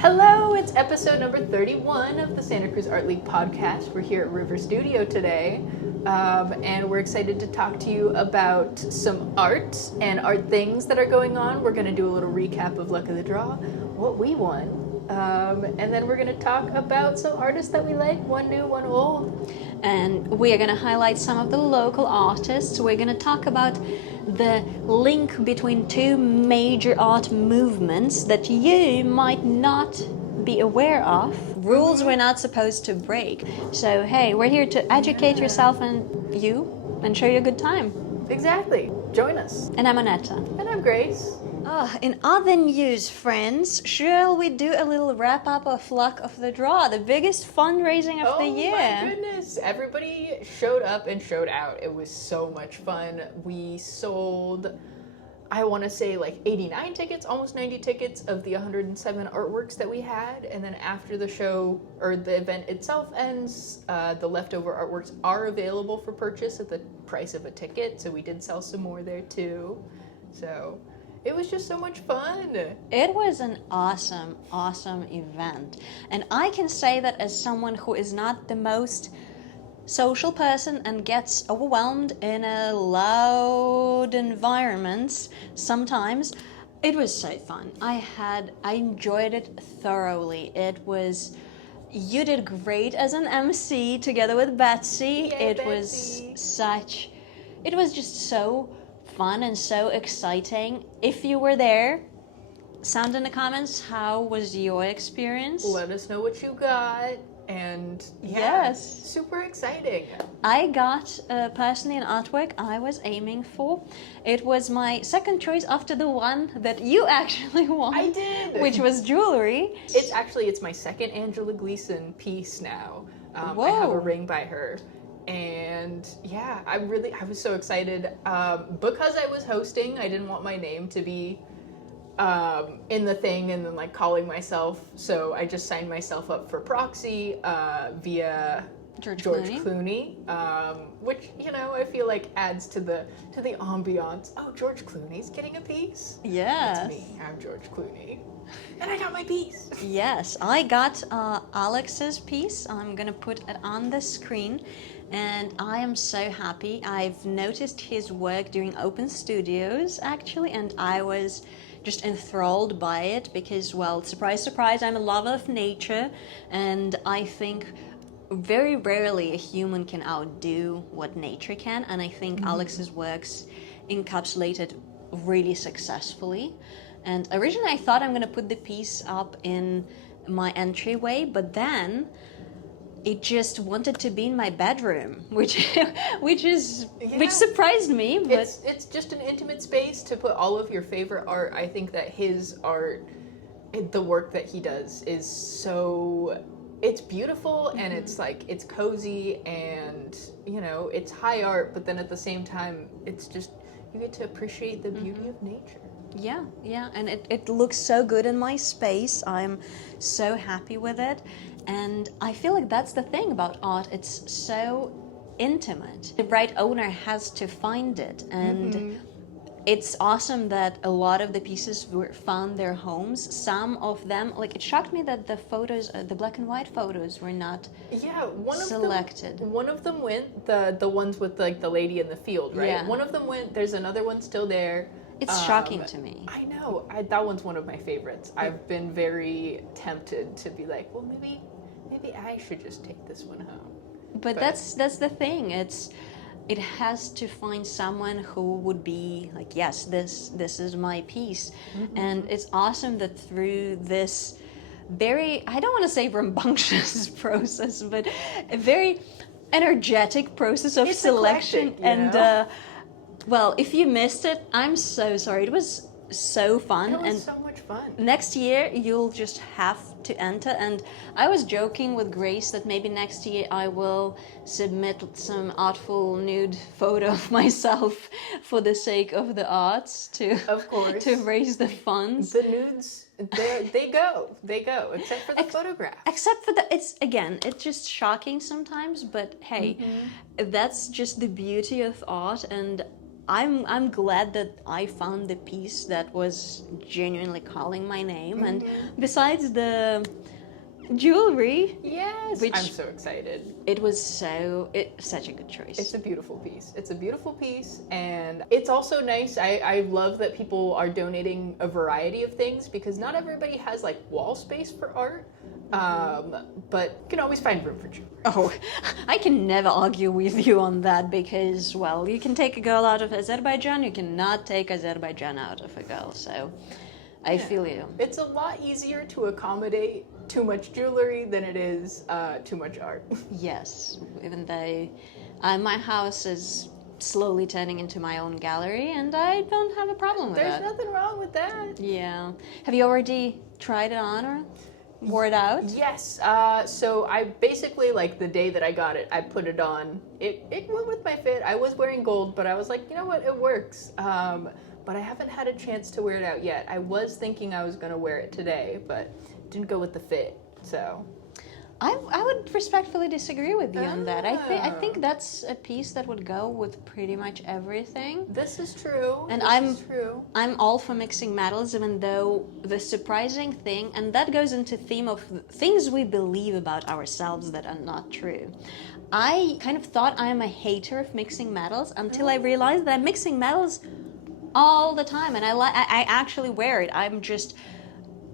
Hello, it's episode number 31 of the Santa Cruz Art League podcast. We're here at River Studio today, and we're excited to talk to you about some art and art things that are going on. We're going to do a little recap of Luck of the Draw, what we won, and then we're going to talk about some artists that we like, one new, one old. And we are going to highlight some of the local artists. We're going to talk about the link between two major art movements that you might not be aware of. Rules we're not supposed to break. So hey, we're here to educate yourself and show you a good time. Exactly. Join us. And I'm Anetta. And I'm Grace. In other news, friends, shall we do a little wrap-up of Luck of the Draw, the biggest fundraising of the year? Oh my goodness, everybody showed up and showed out. It was so much fun. We sold, I want to say like 89 tickets, almost 90 tickets of the 107 artworks that we had. And then after the show, or the event itself ends, the leftover artworks are available for purchase at the price of a ticket. So we did sell some more there too. So it was just so much fun. It was an awesome event. And I can say that as someone who is not the most social person and gets overwhelmed in a loud environments sometimes, it was so fun. I enjoyed it thoroughly. You did great as an MC together with Betsy. Yay, it was just so fun and so exciting. If you were there, sound in the comments, how was your experience? Let us know what you got. And yes, super exciting. I got personally an artwork I was aiming for. It was my second choice after the one that you actually won. I did. Which was jewelry. It's my second Angela Gleason piece now. I have a ring by her. And yeah, I was so excited. Because I was hosting, I didn't want my name to be in the thing and then like calling myself. So I just signed myself up for proxy via George Clooney, which, I feel like adds to the ambiance. Oh, George Clooney's getting a piece? Yes. That's me. I'm George Clooney. And I got my piece. Yes, I got Alex's piece. I'm gonna put it on the screen. And I am so happy. I've noticed his work during Open Studios, actually, and I was just enthralled by it because, well, surprise, surprise, I'm a lover of nature, and I think very rarely a human can outdo what nature can, and I think Alex's works encapsulated really successfly. And originally I thought I'm going to put the piece up in my entryway, but then it just wanted to be in my bedroom, which surprised me. But it's just an intimate space to put all of your favorite art. I think that his art, the work that he does, is so, it's beautiful and it's cozy and it's high art, but then at the same time it's just, you get to appreciate the beauty of nature. Yeah, and it looks so good in my space. I'm so happy with it. And I feel like that's the thing about art. It's so intimate. The right owner has to find it. And it's awesome that a lot of the pieces found their homes. Some of them, it shocked me that the photos, the black and white photos were not selected. One of them went, the ones with the lady in the field, right? Yeah. One of them went, there's another one still there. It's shocking to me. I know. That one's one of my favorites. I've been very tempted to be like, well, maybe I should just take this one home. But that's the thing. It has to find someone who would be like, yes, this is my piece. And it's awesome that through this very, I don't want to say rambunctious process, but a very energetic process of selection. Well, if you missed it, I'm so sorry. It was so fun. It was so much fun. Next year, you'll just have to enter. And I was joking with Grace that maybe next year I will submit some artful nude photo of myself for the sake of the arts to raise the funds. The nudes, they go, except for the photograph. Except for it's just shocking sometimes, but hey, that's just the beauty of art. And I'm glad that I found the piece that was genuinely calling my name. And besides the jewelry, yes, which I'm so excited. It's such a good choice. It's a beautiful piece. It's a beautiful piece, and it's also nice. I love that people are donating a variety of things, because not everybody has like wall space for art. But you can always find room for jewelry. Oh, I can never argue with you on that, because, well, you can take a girl out of Azerbaijan, you cannot take Azerbaijan out of a girl, so I feel you. It's a lot easier to accommodate too much jewelry than it is too much art. Yes, even though my house is slowly turning into my own gallery, and I don't have a problem with that. There's nothing wrong with that. Yeah. Have you already tried it on or wore it out? Yes. So I basically, like, the day that I got it, I put it on. It went with my fit. I was wearing gold, but I was like, you know what, it works. But I haven't had a chance to wear it out yet. I was thinking I was going to wear it today, but it didn't go with the fit, so... I would respectfully disagree with you on that. I think that's a piece that would go with pretty much everything. This is true. And this is true. I'm all for mixing metals, even though the surprising thing, and that goes into theme of things we believe about ourselves that are not true. I kind of thought I am a hater of mixing metals until I realized that I'm mixing metals all the time, and I actually wear it. I'm just...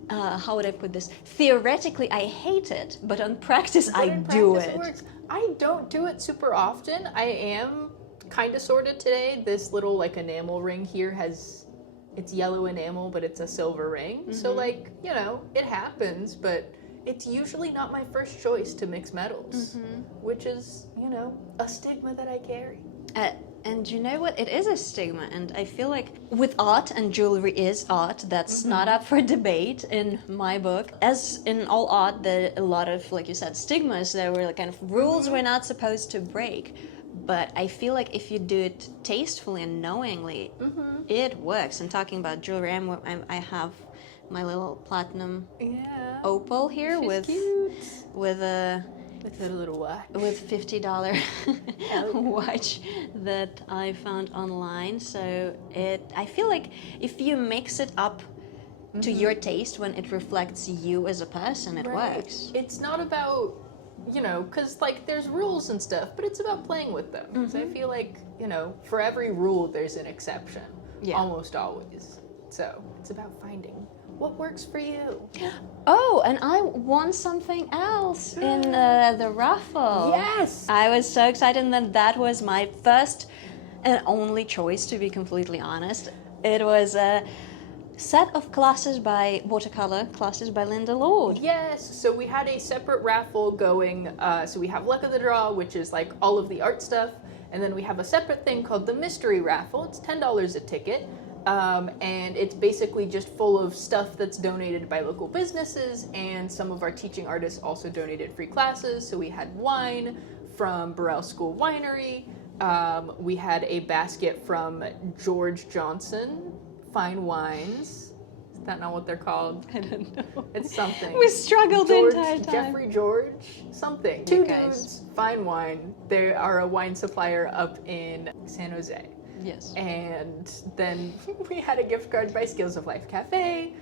how would I put this? Theoretically, I hate it, but on practice, I do it. It works. I don't do it super often. I am kind of sorted today. This little, like, enamel ring here it's yellow enamel, but it's a silver ring. So, like, you know, it happens, but it's usually not my first choice to mix metals, which is, you know, a stigma that I carry. And you know what? It is a stigma, and I feel like with art, and jewelry is art, that's not up for debate in my book. As in all art, there are a lot of, like you said, stigmas. There were kind of rules we're not supposed to break. But I feel like if you do it tastefully and knowingly, it works. And talking about jewelry, I have my little platinum opal here with a... With a little watch. With $50 watch that I found online. So I feel like if you mix it up to your taste when it reflects you as a person, it works. It's not about, you know, because, like, there's rules and stuff, but it's about playing with them. Because I feel like, you know, for every rule, there's an exception. Yeah. Almost always. So it's about finding what works for you. Oh, and I won something else in the raffle. Yes! I was so excited that was my first and only choice, to be completely honest. It was a set of watercolor classes by Linda Lord. Yes, so we had a separate raffle going. So we have Luck of the Draw, which is like all of the art stuff. And then we have a separate thing called the Mystery Raffle. It's $10 a ticket. And it's basically just full of stuff that's donated by local businesses, and some of our teaching artists also donated free classes. So we had wine from Burrell School Winery. We had a basket from George Johnson Fine Wines. Is that not what they're called? I don't know. It's something. We struggled the entire time. Jeffrey George, something. Two dudes, fine wine. They are a wine supplier up in San Jose. Yes. And then we had a gift card by Skills of Life Cafe.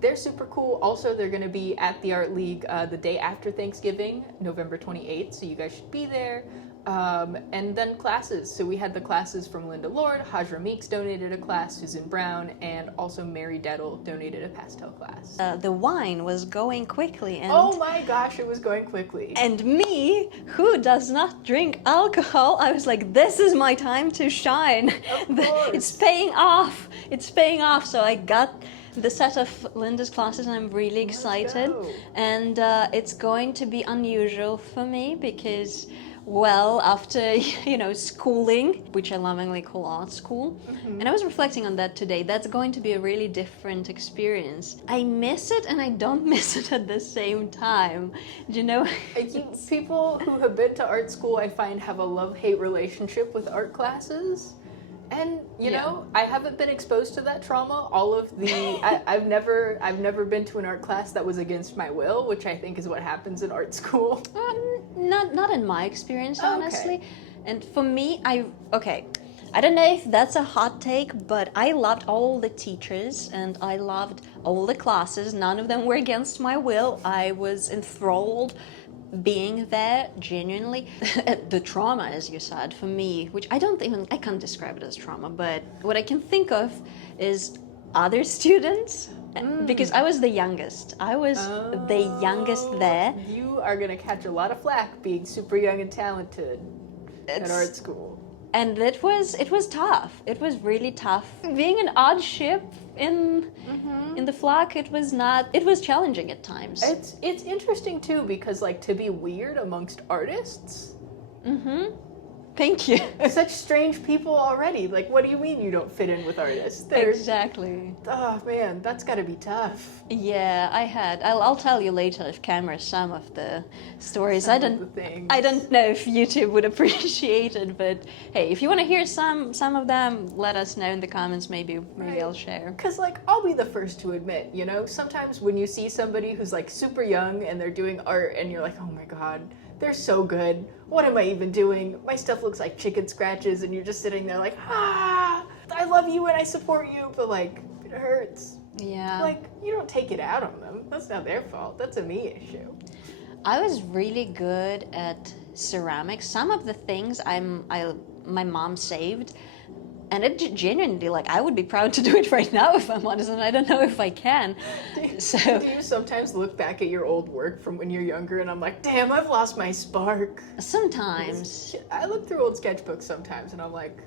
They're super cool. Also, they're going to be at the Art League the day after Thanksgiving, November 28th, so you guys should be there. And then classes. So we had the classes from Linda Lord, Hajra Meeks donated a class, Susan Brown, and also Mary Dettle donated a pastel class. The wine was going quickly. And oh my gosh, it was going quickly. And me, who does not drink alcohol, I was like, this is my time to shine. Of course. It's paying off. It's paying off. So I got the set of Linda's classes, and I'm really excited. And it's going to be unusual for me because... well, after, you know, schooling, which I lovingly call art school, and I was reflecting on that today, that's going to be a really different experience. I miss it and I don't miss it at the same time. Do you know? People who have been to art school, I find, have a love-hate relationship with art classes. And, you know, I haven't been exposed to that trauma. All of the, I've never been to an art class that was against my will, which I think is what happens in art school. Not in my experience, honestly. And for me, I don't know if that's a hot take, but I loved all the teachers and I loved all the classes. None of them were against my will. I was enthralled being there, genuinely. The trauma, as you said, for me, which I can't describe it as trauma, but what I can think of is other students, because I was the youngest. I was the youngest there. You are going to catch a lot of flack being super young and talented at art school. And it was tough. It was really tough. Being an odd ship in the flock, it was challenging at times. It's interesting too, because like to be weird amongst artists. Thank you. Such strange people already. Like, what do you mean you don't fit in with artists? Exactly. Oh man, that's got to be tough. Yeah, I'll tell you later if camera some of the stories. I don't know if YouTube would appreciate it, but hey, if you want to hear some of them, let us know in the comments. Maybe I'll share. Because like I'll be the first to admit, you know, sometimes when you see somebody who's like super young and they're doing art, and you're like, oh my god, they're so good. What am I even doing? My stuff looks like chicken scratches, and you're just sitting there like, I love you and I support you, but like, it hurts. Yeah. Like, you don't take it out on them. That's not their fault. That's a me issue. I was really good at ceramics. Some of the things my mom saved, and it genuinely, like, I would be proud to do it right now if I'm honest, and I don't know if I can. Do you sometimes look back at your old work from when you're younger and I'm like, damn, I've lost my spark? Sometimes. I look through old sketchbooks sometimes and I'm like,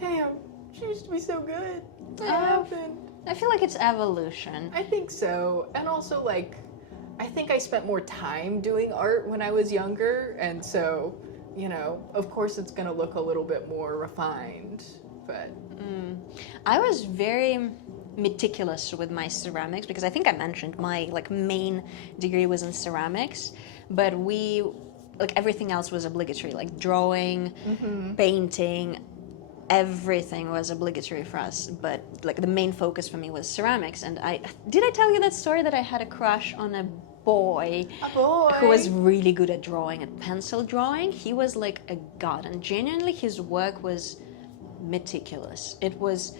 damn, she used to be so good. What happened? I feel like it's evolution. I think so. And also, like, I think I spent more time doing art when I was younger, and so, you know, of course it's going to look a little bit more refined. But I was very meticulous with my ceramics because I think I mentioned my main degree was in ceramics, but everything else was obligatory, like drawing, painting, everything was obligatory for us. But like the main focus for me was ceramics. And did I tell you that story that I had a crush on a boy who was really good at drawing, at pencil drawing? He was like a god, and genuinely his work was meticulous. It was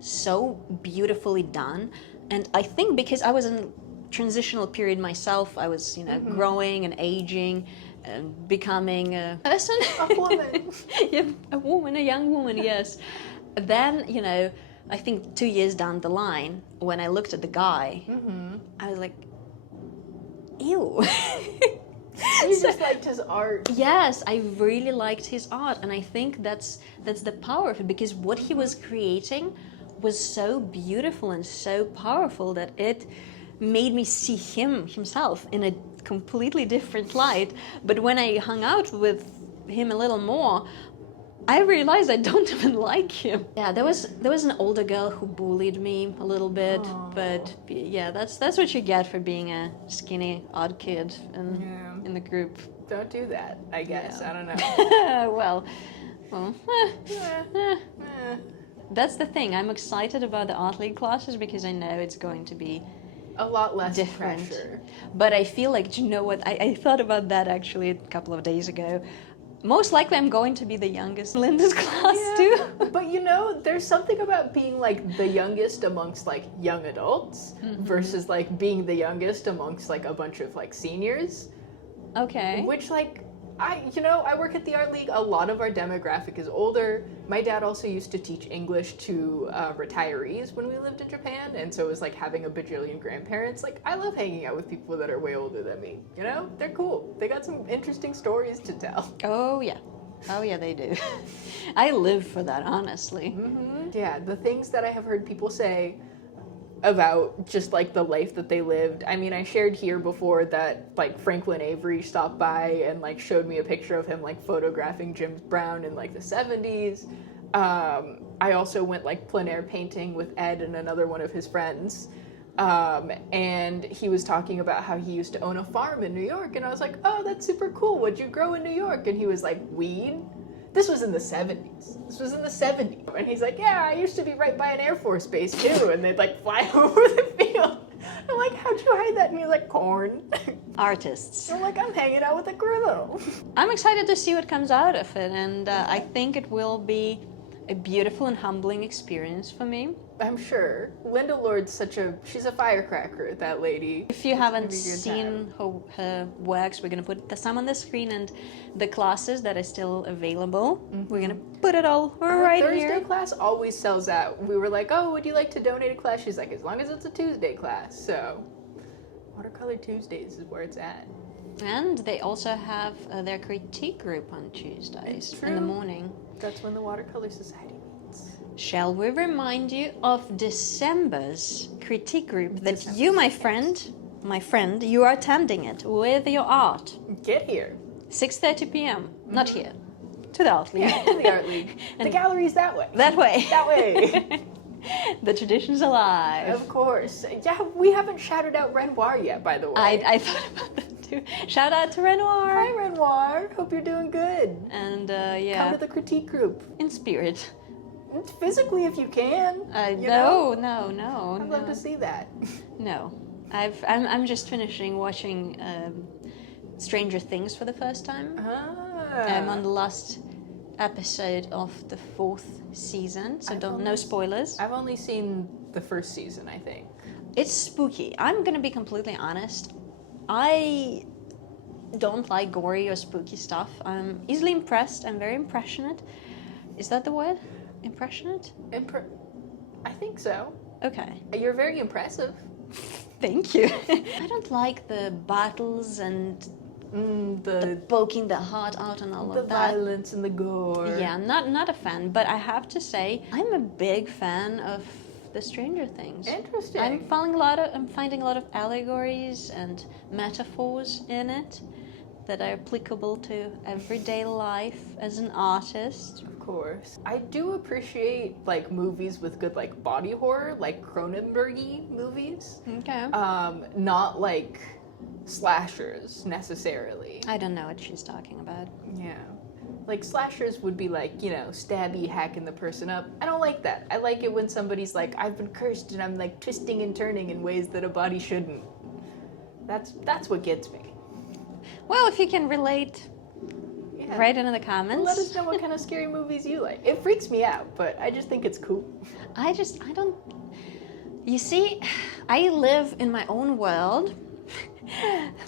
so beautifully done. And I think because I was in transitional period myself, I was growing and aging and becoming a person, a woman. Yeah, a young woman, yes. Then I think 2 years down the line, when I looked at the guy, I was like, ew. You just liked his art. Yes, I really liked his art, and I think that's the power of it, because what he was creating was so beautiful and so powerful that it made me see himself in a completely different light. But when I hung out with him a little more, I realized I don't even like him. Yeah, there was an older girl who bullied me a little bit. Aww. But yeah, that's what you get for being a skinny odd kid in the group. Don't do that, I guess. Yeah. I don't know. That's the thing. I'm excited about the Art League classes because I know it's going to be a lot less different. Pressure. But I feel like, you know what? I thought about that actually a couple of days ago. Most likely I'm going to be the youngest in Linda's class too. But there's something about being like the youngest amongst like young adults versus like being the youngest amongst like a bunch of like seniors. Okay. Which like, I work at the Art League. A lot of our demographic is older. My dad also used to teach English to retirees when we lived in Japan, and so it was like having a bajillion grandparents. Like, I love hanging out with people that are way older than me. They're cool. They got some interesting stories to tell. Oh yeah, they do. I live for that, honestly. Yeah, the things that I have heard people say about just like the life that they lived. I mean, I shared here before that like Franklin Avery stopped by and like showed me a picture of him like photographing James Brown in like the 70s. I also went like plein air painting with Ed and another one of his friends. And he was talking about how he used to own a farm in New York, and I was like, oh, that's super cool. What'd you grow in New York? And he was like, weed. This was in the 70s. And he's like, yeah, I used to be right by an Air Force base too. And they'd like fly over the field. I'm like, how'd you hide that? And he's like, corn. Artists. I'm like, I'm hanging out with a criminal. I'm excited to see what comes out of it. And I think it will be a beautiful and humbling experience for me. I'm sure. Linda Lord's she's a firecracker, that lady. If you haven't seen her works, we're going to put some on the screen, and the classes that are still available, we're going to put it all right here. Thursday class always sells out. We were like, oh, would you like to donate a class? She's like, as long as it's a Tuesday class. So Watercolor Tuesdays is where it's at. And they also have their critique group on Tuesdays in the morning. That's when the Watercolor Society meets. Shall we remind you of December's critique group that you, my friend, you are attending it with your art. Get here. 6:30 p.m. Not here. To the Art League. Yeah, to the Art League. The gallery's that way. That way. That way. The tradition's alive. Of course. Yeah, we haven't shouted out Renoir yet, by the way. I thought about that too. Shout out to Renoir. Hi, Renoir. Hope you're doing good. And come to the critique group. In spirit. Physically, if you can. No. I'd love to see that. No. I'm just finishing watching Stranger Things for the first time. I'm on the last episode of the 4th season, so no spoilers. I've only seen the first season, I think. It's spooky. I'm gonna be completely honest. I don't like gory or spooky stuff. I'm easily impressed. I'm very impressionate. Is that the word? Impressionate? I think so. Okay. You're very impressive. Thank you. I don't like the battles and the poking the heart out and all of that. The violence and the gore. Yeah, not a fan. But I have to say, I'm a big fan of the Stranger Things. Interesting. I'm finding a lot of allegories and metaphors in it that are applicable to everyday life as an artist. Of course. I do appreciate like movies with good like body horror, like Cronenberg-y movies. Okay. Not like slashers necessarily. I don't know what she's talking about. Yeah. Like slashers would be like, stabby, hacking the person up. I don't like that. I like it when somebody's like, I've been cursed and I'm like twisting and turning in ways that a body shouldn't. That's what gets me. Well, if you can relate, write it in the comments. Let us know what kind of scary movies you like. It freaks me out, but I just think it's cool. I don't... You see, I live in my own world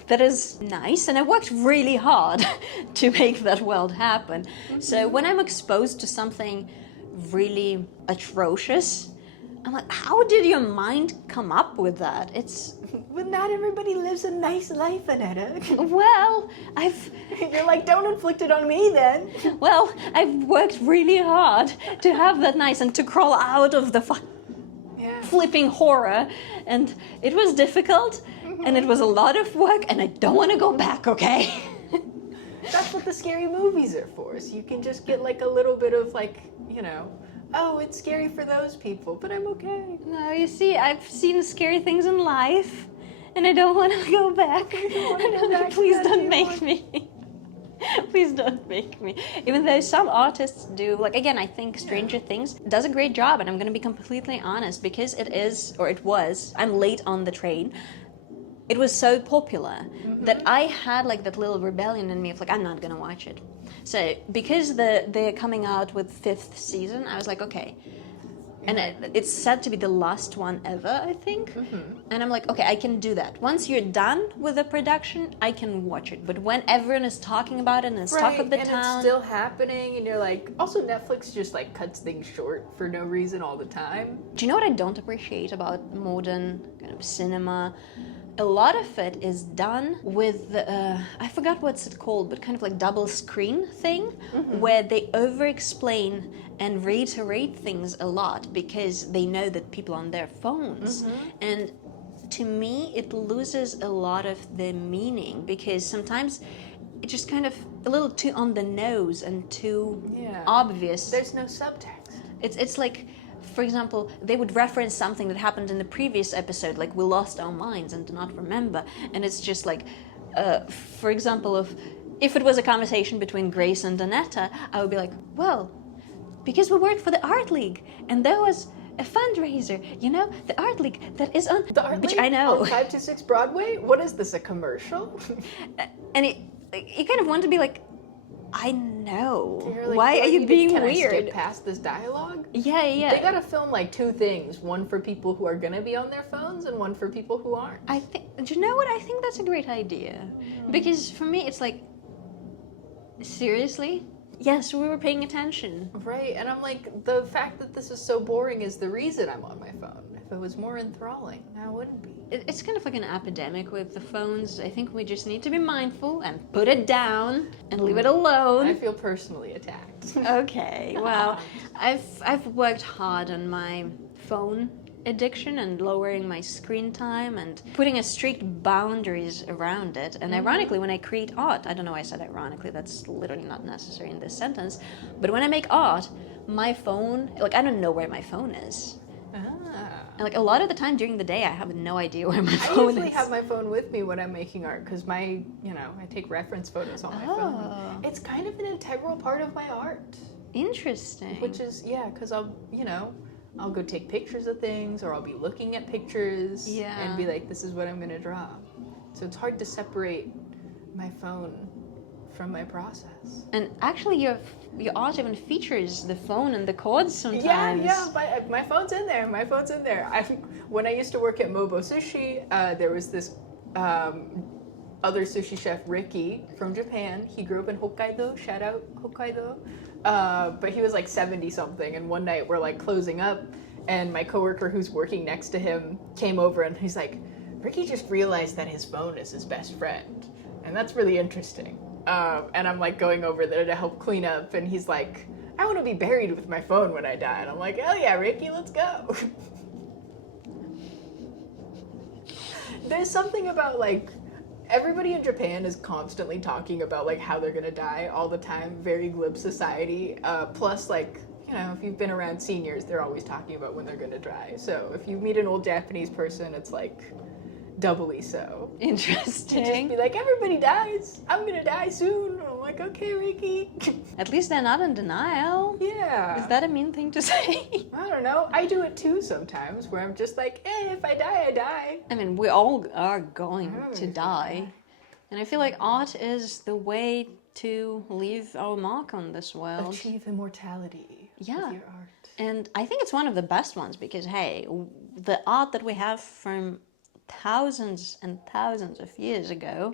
that is nice, and I worked really hard to make that world happen. So when I'm exposed to something really atrocious, I'm like, how did your mind come up with that? But not everybody lives a nice life, Anetta. Well, You're like, don't inflict it on me then. Well, I've worked really hard to have that nice and to crawl out of the flipping horror, and it was difficult, and it was a lot of work, and I don't want to go back, okay? That's what the scary movies are for, so you can just get like a little bit of like, oh, it's scary for those people, but I'm okay. No, you see, I've seen scary things in life, and I don't want to go back. Please don't make me. Please don't make me. Even though some artists do, like, again, I think Stranger Things does a great job, and I'm going to be completely honest, because it was, I'm late on the train. It was so popular that I had like that little rebellion in me of like, I'm not going to watch it. So because they're coming out with 5th season, I was like, okay. And it's said to be the last one ever, I think. And I'm like, okay, I can do that. Once you're done with the production, I can watch it. But when everyone is talking about it and it's talk of the town, and it's still happening, and you're like, also Netflix just like cuts things short for no reason all the time. Do you know what I don't appreciate about modern kind of cinema? A lot of it is done with, I forgot what's it called, but kind of like double screen thing, where they over-explain and reiterate things a lot because they know that people are on their phones. And to me, it loses a lot of the meaning because sometimes it's just kind of a little too on the nose and too obvious. There's no subtext. It's like, for example, they would reference something that happened in the previous episode, like we lost our minds and do not remember. And it's just like, for example, if it was a conversation between Grace and Anetta, I would be like, well, because we worked for the Art League and there was a fundraiser, the Art League that is on... The Art which League I know. On 526 Broadway? What is this, a commercial? And you kind of want to be like, I know know. Like, why are you being can weird? I skip past this dialogue? Yeah. They gotta film like 2 things. One for people who are gonna be on their phones and one for people who aren't. I think, do you know what? I think that's a great idea. Because for me, it's like, seriously? Yes, we were paying attention. Right, and I'm like, the fact that this is so boring is the reason I'm on my phone. If it was more enthralling, I wouldn't be. It's kind of like an epidemic with the phones. I think we just need to be mindful and put it down and leave it alone. I feel personally attacked. Okay, well, I've worked hard on my phone addiction and lowering my screen time and putting a strict boundaries around it. And ironically, when I create art, I don't know why I said ironically, that's literally not necessary in this sentence, but when I make art, my phone, like, I don't know where my phone is. And like a lot of the time during the day, I have no idea where my phone is. I usually have my phone with me when I'm making art because I take reference photos on my phone. It's kind of an integral part of my art. Interesting. Which is, because I'll go take pictures of things, or I'll be looking at pictures and be like, this is what I'm gonna draw. So it's hard to separate my phone from my process. And actually, your art even features the phone and the chords sometimes. Yeah, my phone's in there. When I used to work at Mobo Sushi, there was this other sushi chef, Ricky, from Japan. He grew up in Hokkaido. Shout out Hokkaido. But he was like 70-something, and one night we're like closing up, and my coworker who's working next to him came over, and he's like, Ricky just realized that his phone is his best friend, and that's really interesting. And I'm like going over there to help clean up, and he's like, I want to be buried with my phone when I die. And I'm like, hell yeah, Ricky, let's go. There's something about like, everybody in Japan is constantly talking about like how they're gonna die all the time. Very glib society. Plus, like, if you've been around seniors, they're always talking about when they're gonna die. So if you meet an old Japanese person, it's like doubly so. Interesting. You just be like, everybody dies. I'm gonna die soon. I'm like, okay, Ricky. At least they're not in denial. Yeah. Is that a mean thing to say? I don't know. I do it too sometimes, where I'm just like, if I die, I die. I mean, we all are going to die. And I feel like art is the way to leave our mark on this world. Achieve immortality with your art. And I think it's one of the best ones because, hey, the art that we have from thousands and thousands of years ago,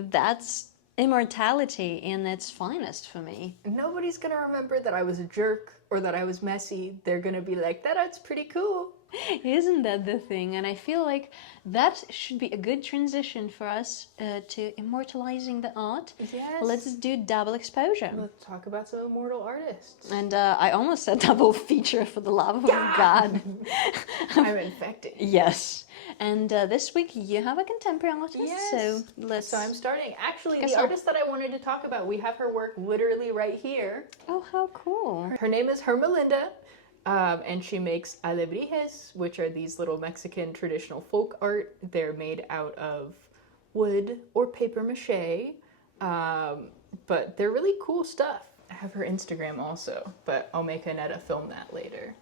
that's immortality in its finest for me. Nobody's gonna remember that I was a jerk or that I was messy. They're gonna be like, that art's pretty cool. Isn't that the thing? And I feel like that should be a good transition for us to immortalizing the art. Yes. Let's do double exposure. Let's talk about some immortal artists. And I almost said double feature, for the love of God. I'm infected. Yes. And this week you have a contemporary artist. Yes. So I'm starting. Actually, the artist that I wanted to talk about, we have her work literally right here. Oh, how cool. Her name is Hermelinda. And she makes alebrijes, which are these little Mexican traditional folk art. They're made out of wood or paper mache, but they're really cool stuff. I have her Instagram also, but I'll make Anetta film that later.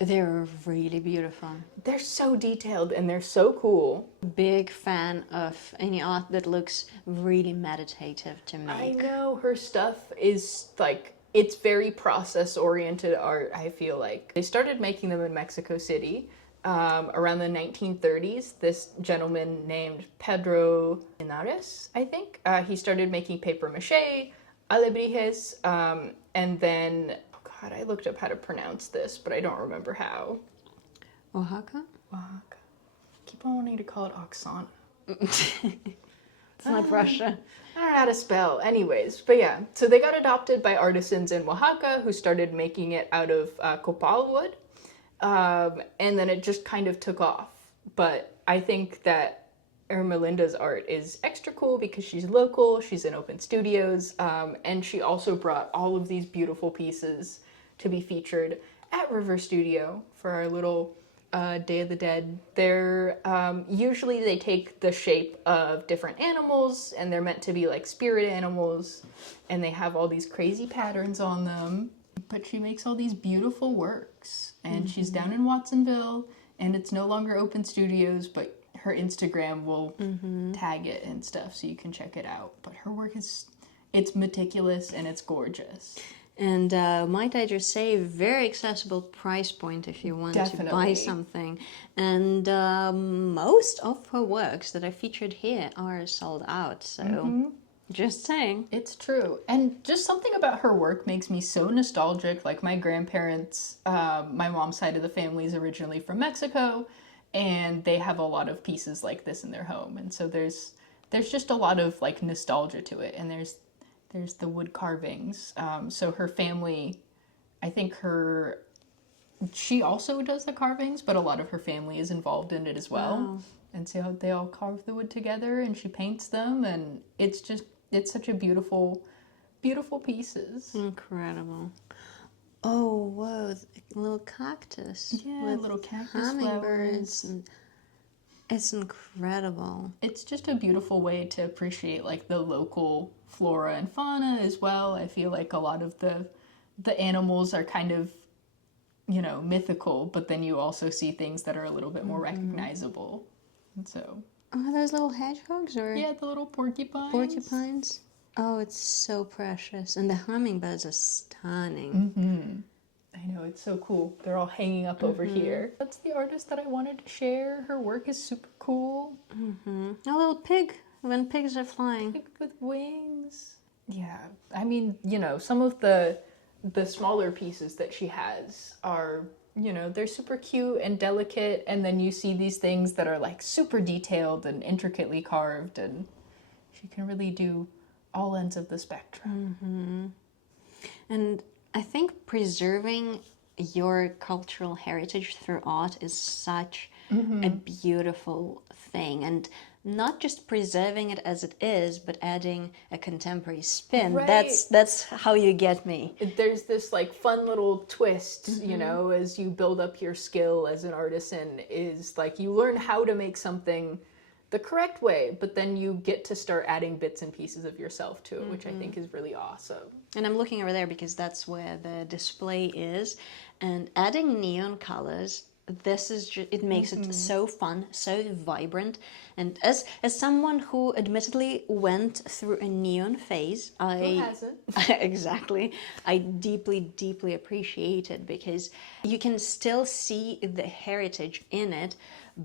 They're really beautiful. They're so detailed and they're so cool. Big fan of any art that looks really meditative to make. I know, her stuff is like, it's very process-oriented art, I feel like. They started making them in Mexico City around the 1930s. This gentleman named Pedro Linares, I think, he started making paper mache, alebrijes, and then, oh God, I looked up how to pronounce this, but I don't remember how. Oaxaca? Oaxaca. Keep on wanting to call it Oksana. It's not Russia. I don't know how to spell. Anyways, but yeah. So they got adopted by artisans in Oaxaca who started making it out of copal wood. And then it just kind of took off. But I think that Hermelinda's art is extra cool because she's local, she's in open studios, and she also brought all of these beautiful pieces to be featured at River Studio for our little Day of the Dead. They're usually they take the shape of different animals, and they're meant to be like spirit animals, and they have all these crazy patterns on them. But she makes all these beautiful works, and she's down in Watsonville, and it's no longer open studios, but her Instagram will tag it and stuff, so you can check it out. But her work is It's meticulous and it's gorgeous. And might I just say, very accessible price point if you want to buy something. And most of her works that are featured here are sold out. So just saying. It's true. And just something about her work makes me so nostalgic. Like my grandparents, my mom's side of the family is originally from Mexico, and they have a lot of pieces like this in their home. And so there's just a lot of like nostalgia to it. And there's the wood carvings. So her family, I think she also does the carvings, but a lot of her family is involved in it as well. Wow. And so they all carve the wood together and she paints them, and it's such a beautiful, beautiful pieces. Incredible. Oh, whoa, a little cactus. Yeah, with little cactus hummingbirds. And it's incredible. It's just a beautiful way to appreciate like the local flora and fauna as well. I feel like a lot of the animals are kind of, you know, mythical, but then you also see things that are a little bit more recognizable. And so. Are those little hedgehogs or? Yeah, the little porcupines. Porcupines. Oh, it's so precious, and the hummingbirds are stunning. I know, it's so cool. They're all hanging up over here. That's the artist that I wanted to share. Her work is super cool. A little pig when pigs are flying. Pig with wings. Yeah, I mean, you know, some of the smaller pieces that she has are, you know, they're super cute and delicate, and then you see these things that are like super detailed and intricately carved, and she can really do all ends of the spectrum. And I think preserving your cultural heritage through art is such a beautiful thing, and not just preserving it as it is, but adding a contemporary spin. Right. That's how you get me. There's this like fun little twist, you know, as you build up your skill as an artisan, is like you learn how to make something the correct way, but then you get to start adding bits and pieces of yourself to it, which I think is really awesome. And I'm looking over there because that's where the display is, and adding neon colors, this is just, it makes it so fun, so vibrant. And as someone who admittedly went through a neon phase, Who hasn't? Exactly, I deeply appreciate it, because you can still see the heritage in it,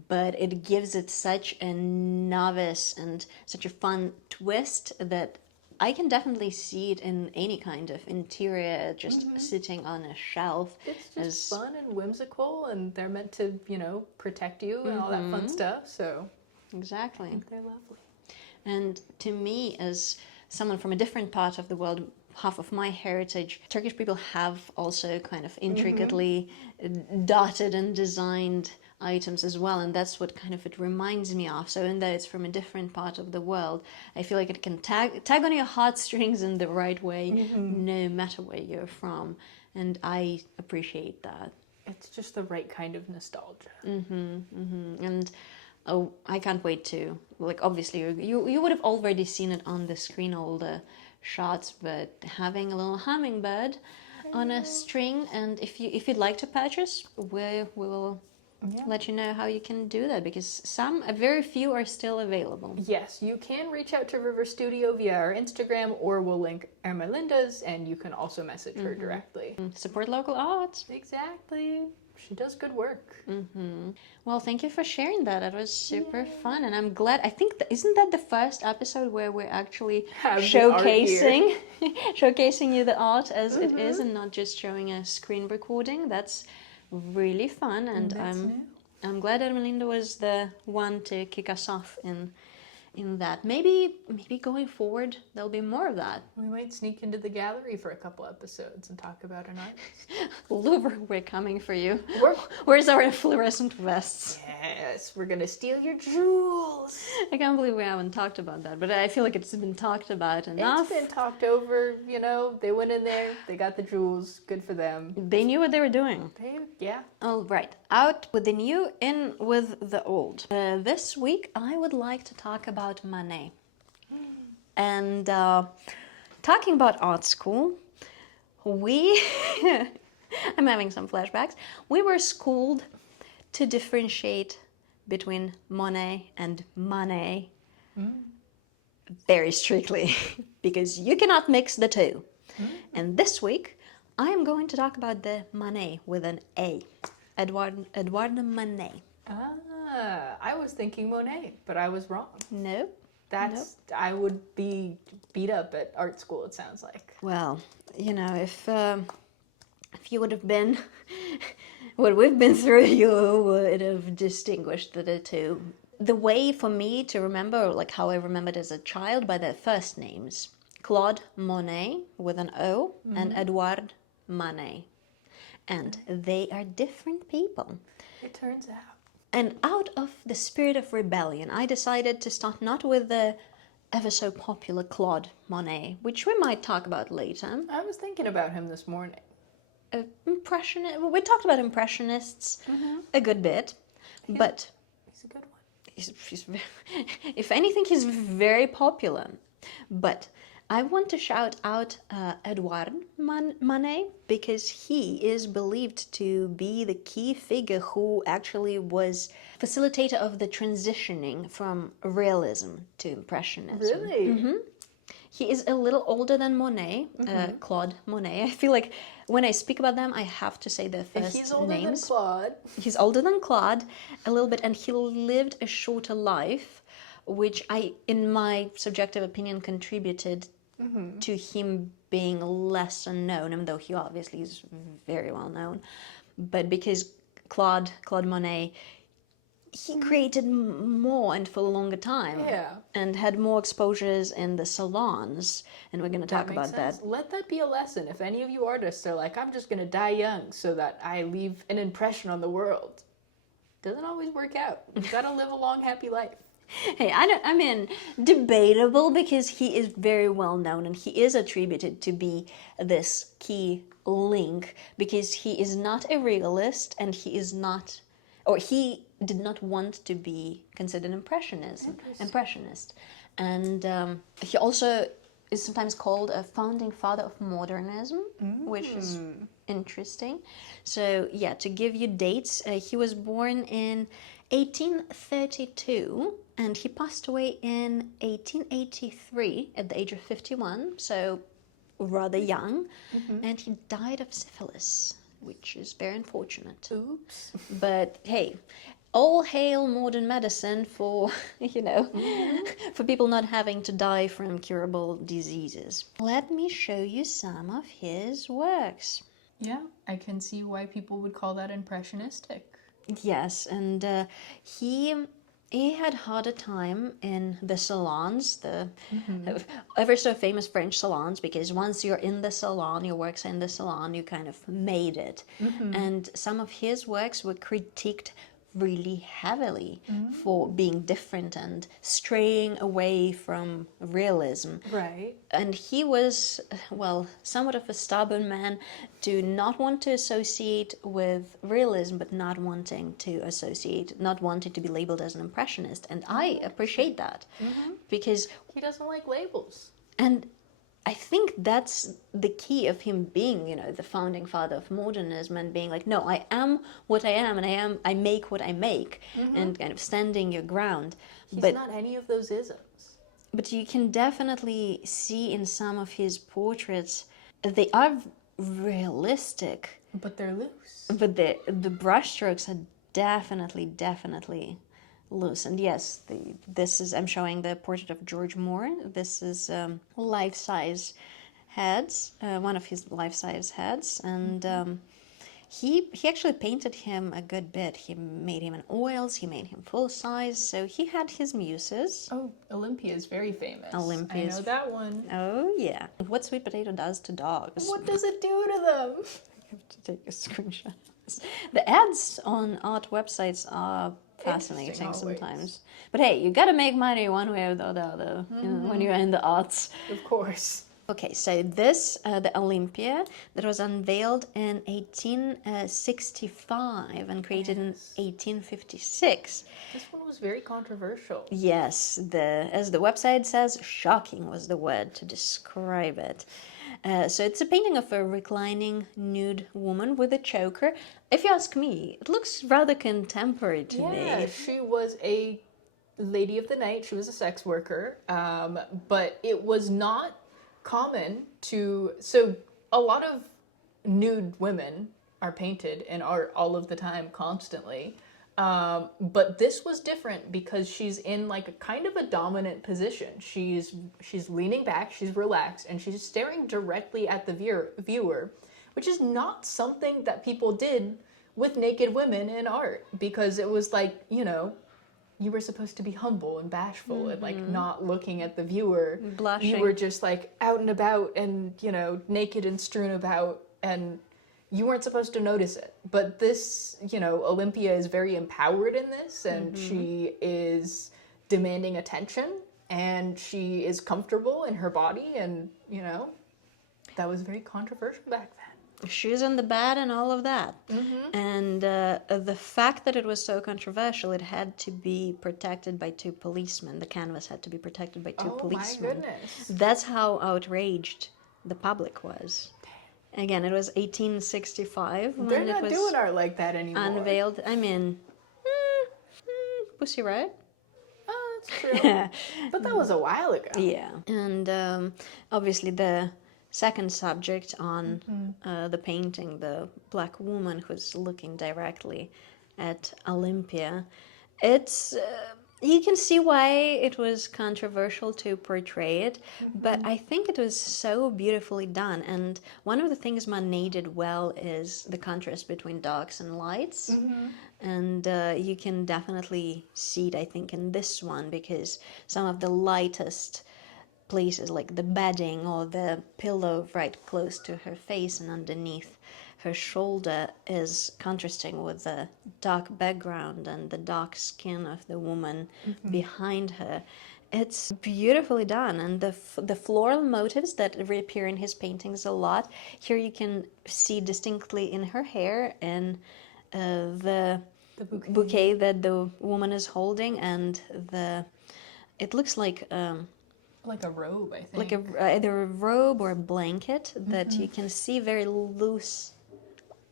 but it gives it such a novice and such a fun twist that I can definitely see it in any kind of interior, just sitting on a shelf. It's just fun and whimsical, and they're meant to, you know, protect you and all that fun stuff, so. Exactly. I think they're lovely. And to me, as someone from a different part of the world, half of my heritage, Turkish people have also kind of intricately dotted and designed items as well, and that's what kind of it reminds me of. So even though it's from a different part of the world, I feel like it can tag on your heartstrings in the right way, no matter where you're from, and I appreciate that. It's just the right kind of nostalgia. And oh, I can't wait to, like, obviously you would have already seen it on the screen, all the shots, but having a little hummingbird on a string, and if you'd like to purchase, we will let you know how you can do that, because very few are still available. Yes, you can reach out to River Studio via our Instagram, or we'll link Hermelinda's, and you can also message her directly. Support local arts. Exactly. She does good work. Well, thank you for sharing that. It was super fun, and I'm glad. I think isn't that the first episode where we're actually showcasing you the art as it is, and not just showing a screen recording. That's really fun, and I'm glad Hermelinda was the one to kick us off in that. Maybe going forward there'll be more of that. We might sneak into the gallery for a couple episodes and talk about an artist. Louvre, we're coming for you. Where's our fluorescent vests? Yes, we're gonna steal your jewels. I can't believe we haven't talked about that, but I feel like it's been talked about enough. It's been talked over, you know. They went in there, they got the jewels, good for them. They knew what they were doing. All right, out with the new, in with the old. This week I would like to talk about Manet. And talking about art school, I'm having some flashbacks. We were schooled to differentiate between Monet and Manet very strictly. because you cannot mix the two. And this week, I am going to talk about the Manet with an A. Edouard Manet. I was thinking Monet, but I was wrong. No. I would be beat up at art school, it sounds like. Well, you know, if you would have been what we've been through, you would have distinguished the two. The way for me to remember, like how I remembered as a child, by their first names. Claude Monet with an O and Edouard Manet. And they are different people. It turns out. And out of the spirit of rebellion, I decided to start not with the ever so popular Claude Monet, which we might talk about later. I was thinking about him this morning. We talked about Impressionists a good bit, but he's a good one. He's if anything, he's very popular. But I want to shout out Edouard Manet because he is believed to be the key figure who actually was facilitator of the transitioning from realism to Impressionism. Really? He is a little older than Monet, Claude Monet. I feel like when I speak about them, I have to say their first names. He's older than Claude. He's older than Claude a little bit, and he lived a shorter life, which in my subjective opinion, contributed to him being lesser known, even though he obviously is very well known. But because Claude Monet, he created more and for a longer time. Yeah. And had more exposures in the salons. And we're going to talk about that. Let that be a lesson. If any of you artists are like, I'm just going to die young so that I leave an impression on the world. Doesn't always work out. You've got to live a long, happy life. Hey, debatable because he is very well known and he is attributed to be this key link because he is not a realist and he did not want to be considered impressionist. And he also is sometimes called a founding father of modernism, which is interesting. So yeah, to give you dates, he was born in 1832 and he passed away in 1883 at the age of 51, so rather young, and he died of syphilis, which is very unfortunate. Oops. But hey, all hail modern medicine for, for people not having to die from curable diseases. Let me show you some of his works. Yeah, I can see why people would call that impressionistic. Yes, and he had harder time in the salons, the ever so famous French salons, because once you're in the salon, your works are in the salon, you kind of made it. And some of his works were critiqued really heavily for being different and straying away from realism. Right. And he was, somewhat of a stubborn man to not want to associate with realism, but not wanting to be labeled as an impressionist. And I appreciate that because he doesn't like labels. And I think that's the key of him being, the founding father of modernism and being like, no, I am what I am and I make what I make and kind of standing your ground. He's not any of those isms. But you can definitely see in some of his portraits, they are realistic. But they're loose. But the brushstrokes are definitely loose. And yes, I'm showing the portrait of George Moore. This is life-size heads, one of his life-size heads, and he actually painted him a good bit. He made him in oils, he made him full-size, so he had his muses. Oh, Olympia is very famous. Olympia. I know that one. Oh, yeah. What sweet potato does to dogs. What does it do to them? I have to take a screenshot. The ads on art websites are fascinating sometimes. But hey, you gotta make money one way or the other when you're in the arts. Of course. Okay, so this, the Olympia, that was unveiled in 1865 and created in 1856. This one was very controversial. Yes, as the website says, shocking was the word to describe it. So it's a painting of a reclining nude woman with a choker. If you ask me, it looks rather contemporary to me. Yeah, she was a lady of the night. She was a sex worker. But it was not common so a lot of nude women are painted in art all of the time, constantly. But this was different because she's in like a kind of a dominant position. She's leaning back, she's relaxed, and she's staring directly at the viewer, which is not something that people did with naked women in art, because it was like, you know, you were supposed to be humble and bashful and like not looking at the viewer. Blushing. You were just like out and about and, you know, naked and strewn about, and you weren't supposed to notice it. But this, you know, Olympia is very empowered in this, and she is demanding attention, and she is comfortable in her body, and, you know, that was very controversial back then. She's in the bed and all of that. And the fact that it was so controversial, it had to be protected by 2 policemen. The canvas had to be protected by 2 policemen. Oh my goodness. That's how outraged the public was. Again, it was 1865 when They're it not was doing art like that anymore. unveiled. I mean, Pussy Riot? Oh, that's true. But that was a while ago. Yeah. And obviously the second subject on the painting, the black woman who's looking directly at Olympia, it's you can see why it was controversial to portray it, but I think it was so beautifully done. And one of the things Manet did well is the contrast between darks and lights. And you can definitely see it, I think, in this one, because some of the lightest places, like the bedding or the pillow right close to her face and underneath her shoulder, is contrasting with the dark background and the dark skin of the woman behind her. It's beautifully done, and the floral motifs that reappear in his paintings a lot, here you can see distinctly in her hair and the bouquet that the woman is holding, and it looks like a robe, I think. like either a robe or a blanket that you can see very loose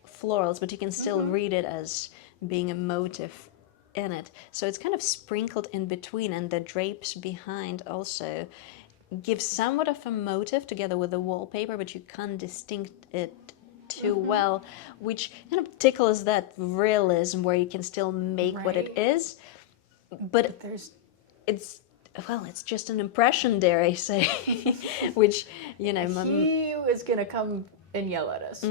florals, but you can still read it as being a motif in it. So it's kind of sprinkled in between, and the drapes behind also give somewhat of a motif together with the wallpaper, but you can't distinct it too well, which kind of tickles that realism where you can still make what it is, but it's just an impression, dare I say, which, you know... He is going to come and yell at us.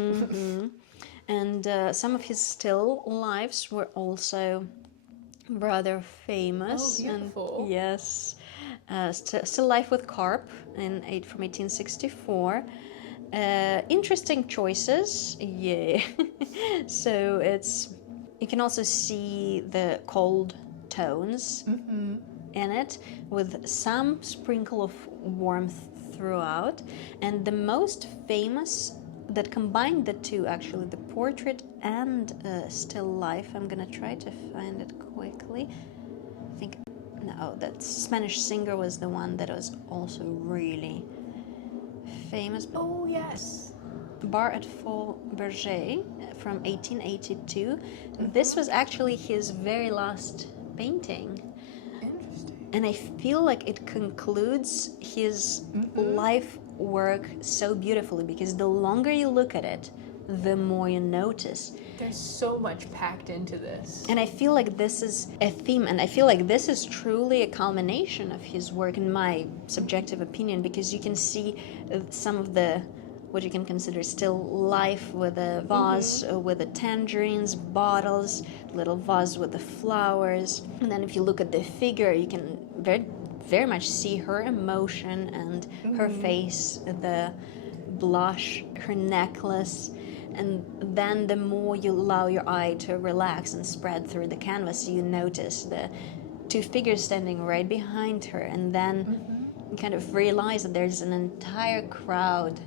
And some of his still lives were also rather famous. Oh, beautiful. And, yes. Still Life with Carp from 1864. Interesting choices, yeah. So you can also see the cold tones in it, with some sprinkle of warmth throughout. And the most famous that combined the two, actually, the portrait and still life. I'm gonna try to find it quickly. I think, no, that Spanish singer was the one that was also really famous. Oh, yes. Bar at Faux Berger from 1882. This was actually his very last painting. Interesting. And I feel like it concludes his life work so beautifully, because the longer you look at it, the more you notice. There's so much packed into this. And I feel like this is a theme, and I feel like this is truly a culmination of his work, in my subjective opinion, because you can see some of the, what you can consider still life, with a vase with the tangerines, bottles, little vase with the flowers. And then if you look at the figure, you can very much see her emotion and her face, the blush, her necklace. And then the more you allow your eye to relax and spread through the canvas, you notice the 2 figures standing right behind her, and then you kind of realize that there's an entire crowd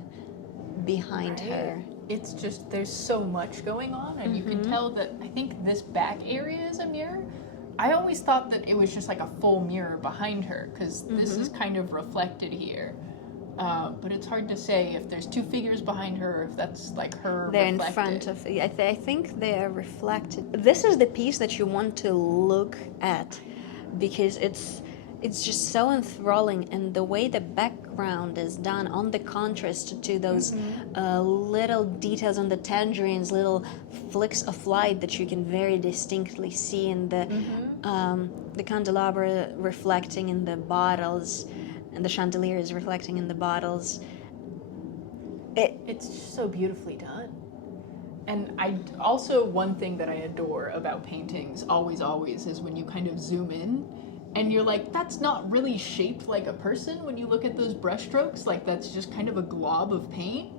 behind her. It's just, there's so much going on, and you can tell that, I think this back area is a mirror. I always thought that it was just like a full mirror behind her, because this is kind of reflected here. But it's hard to say if there's 2 figures behind her, or if that's like her They're reflected. in front of, I think they are reflected. This is the piece that you want to look at, because it's just so enthralling, and the way the background is done on the contrast to those little details on the tangerines, little flicks of light that you can very distinctly see in the candelabra reflecting in the bottles, and the chandelier is reflecting in the bottles. It's just so beautifully done. And I also, one thing that I adore about paintings, always, is when you kind of zoom in and you're like, that's not really shaped like a person when you look at those brushstrokes. Like, that's just kind of a glob of paint.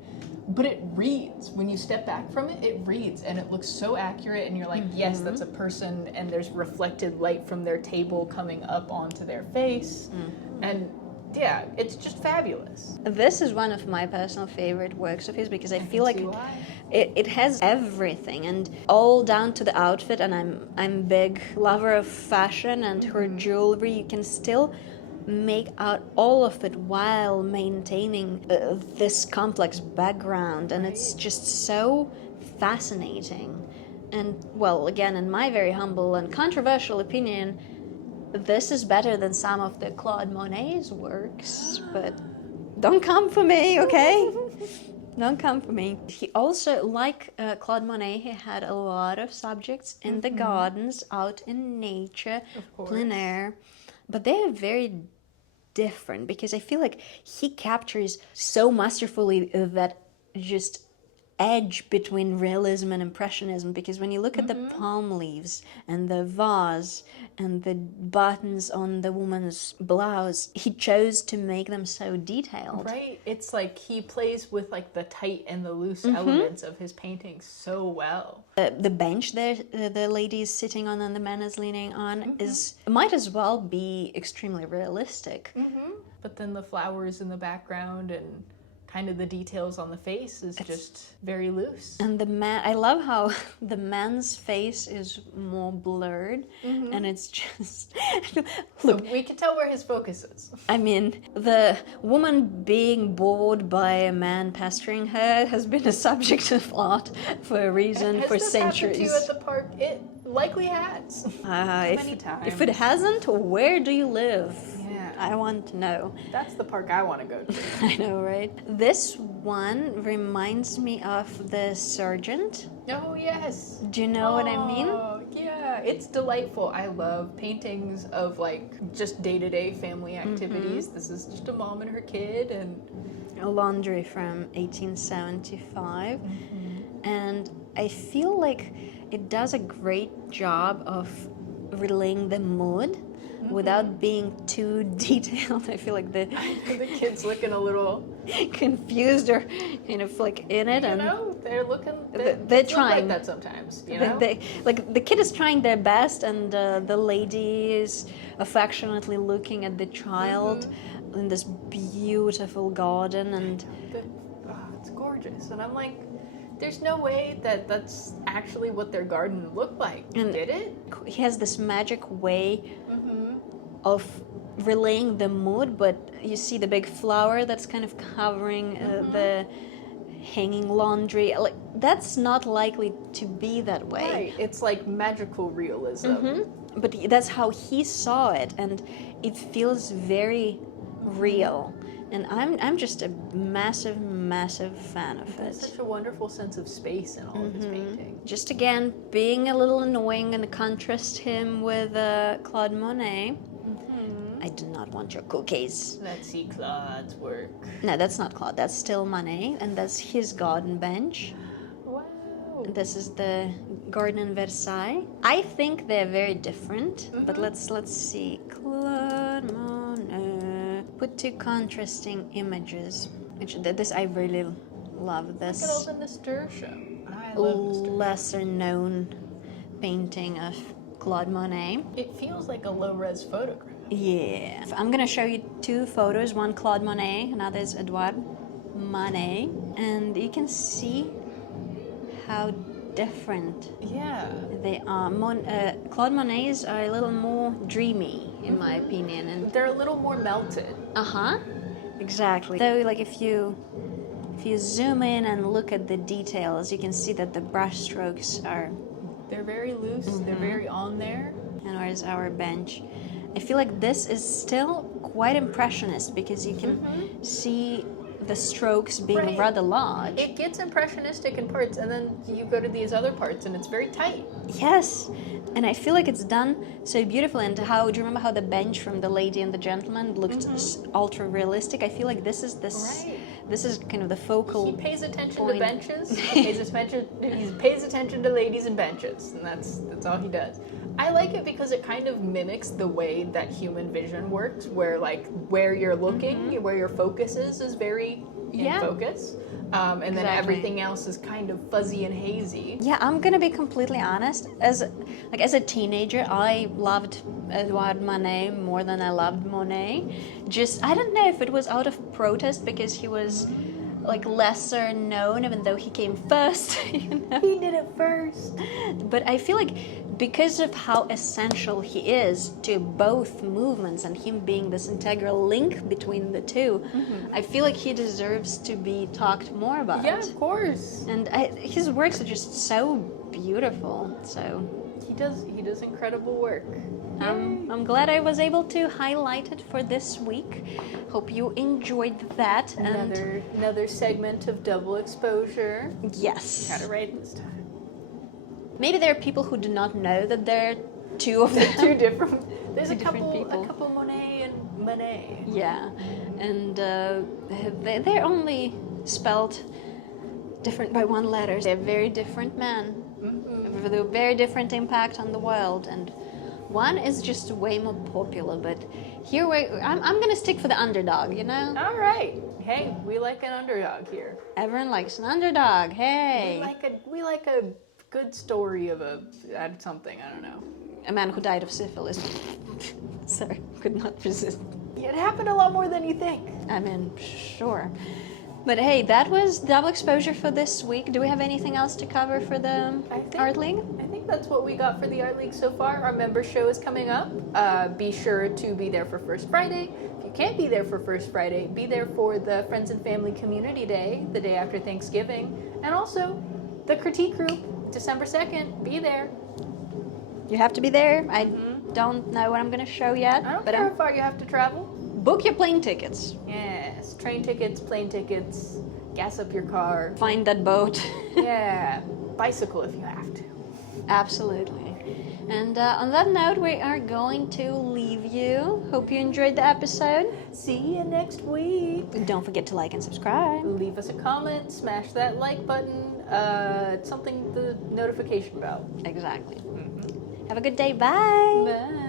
But it reads. When you step back from it, it reads, and it looks so accurate, and you're like, yes, that's a person, and there's reflected light from their table coming up onto their face. And yeah, it's just fabulous. This is one of my personal favorite works of his, because I feel like it has everything, and all down to the outfit, and I'm big lover of fashion, and her jewelry, you can still make out all of it while maintaining this complex background, and it's just so fascinating. And well, again, in my very humble and controversial opinion, this is better than some of the Claude Monet's works, but don't come for me, okay? Don't come for me. He also, like Claude Monet, he had a lot of subjects in the gardens, out in nature, plein air, but they're very different, because I feel like he captures so masterfully that just edge between realism and impressionism, because when you look at the palm leaves and the vase and the buttons on the woman's blouse, he chose to make them so detailed. Right. It's like he plays with like the tight and the loose elements of his paintings so well. The bench there the lady is sitting on and the man is leaning on might as well be extremely realistic. But then the flowers in the background and kind of the details on the face is just very loose. And the man, I love how the man's face is more blurred, and it's just look, so we can tell where his focus is. I mean, the woman being bored by a man pestering her has been a subject of art for a reason, for centuries. Has this happened to you at the park? It likely has. Many times. If it hasn't, where do you live? Yeah. I want to know. That's the park I want to go to. I know, right? This one reminds me of The Sergeant. Oh, yes. Do you know what I mean? Yeah, it's delightful. I love paintings of like just day-to-day family activities. This is just a mom and her kid, and a laundry from 1875. And I feel like it does a great job of relaying the mood without being too detailed. I feel like the kid's looking a little confused or kind of like in it, and they're looking. They're trying like that sometimes. You know, like the kid is trying their best, and the lady is affectionately looking at the child in this beautiful garden, and it's gorgeous. And I'm like, there's no way that that's actually what their garden looked like. And did it? He has this magic way of relaying the mood, but you see the big flower that's kind of covering the hanging laundry. Like, that's not likely to be that way. Right. It's like magical realism. But that's how he saw it, and it feels very real. And I'm just a massive fan of it. There's such a wonderful sense of space in all of his paintings. Just again, being a little annoying and contrast him with Claude Monet. I do not want your cookies. Let's see Claude's work. No, that's not Claude. That's still Manet, and that's his garden bench. Wow. This is the garden in Versailles. I think they're very different, but let's see. Claude Monet. Put two contrasting images. This I really love. This. Look at all the nasturtium. I love nasturtium. Lesser known painting of Claude Monet. It feels like a low-res photograph. Yeah. I'm gonna show you two photos. One Claude Monet, another is Edouard Manet, and you can see how different they are. Claude Monet's are a little more dreamy, in my opinion, and they're a little more melted. Exactly. Though, like if you zoom in and look at the details, you can see that the brush strokes are. They're very loose. They're very on there. And where's our bench? I feel like this is still quite impressionist because you can see the strokes being rather large. It gets impressionistic in parts, and then you go to these other parts, and it's very tight. Yes, and I feel like it's done so beautifully. And how do you remember how the bench from the lady and the gentleman looked ultra realistic? I feel like this is kind of the focal. He pays attention point. to benches. He pays attention to ladies and benches, and that's all he does. I like it because it kind of mimics the way that human vision works, where like where you're looking, where your focus is very in focus, and then everything else is kind of fuzzy and hazy. Yeah, I'm gonna be completely honest. As a teenager, I loved Edouard Manet more than I loved Monet. I don't know if it was out of protest because he was like lesser known, even though he came first. You know? He did it first. But I feel like because of how essential he is to both movements and him being this integral link between the two, I feel like he deserves to be talked more about. Yeah, of course. And his works are just so beautiful. So he does incredible work. I'm glad I was able to highlight it for this week. Hope you enjoyed that. Another segment of double exposure. Yes. Got it right this time. Maybe there are people who do not know that there are two of them. Two different. There's a different people. A couple Monet and Manet. Yeah, and they're only spelled different by one letter. They're very different men with a very different impact on the world, and one is just way more popular. But here I'm gonna stick for the underdog. You know. All right. Hey, we like an underdog here. Everyone likes an underdog. Hey. We like a good story of something, I don't know. A man who died of syphilis. Sorry, could not resist. It happened a lot more than you think. I mean, sure. But hey, that was double exposure for this week. Do we have anything else to cover for the Art League? I think that's what we got for the Art League so far. Our member show is coming up. Be sure to be there for First Friday. If you can't be there for First Friday, be there for the Friends and Family Community Day, the day after Thanksgiving. And also, the critique group, December 2nd, be there. You have to be there. I don't know what I'm going to show yet. I don't care how far you have to travel. Book your plane tickets. Yes, train tickets, plane tickets, gas up your car. Find that boat. Yeah, bicycle if you have to. Absolutely. And on that note, we are going to leave you. Hope you enjoyed the episode. See you next week. Don't forget to like and subscribe. Leave us a comment, smash that like button, the notification bell. Exactly. Have a good day. Bye. Bye.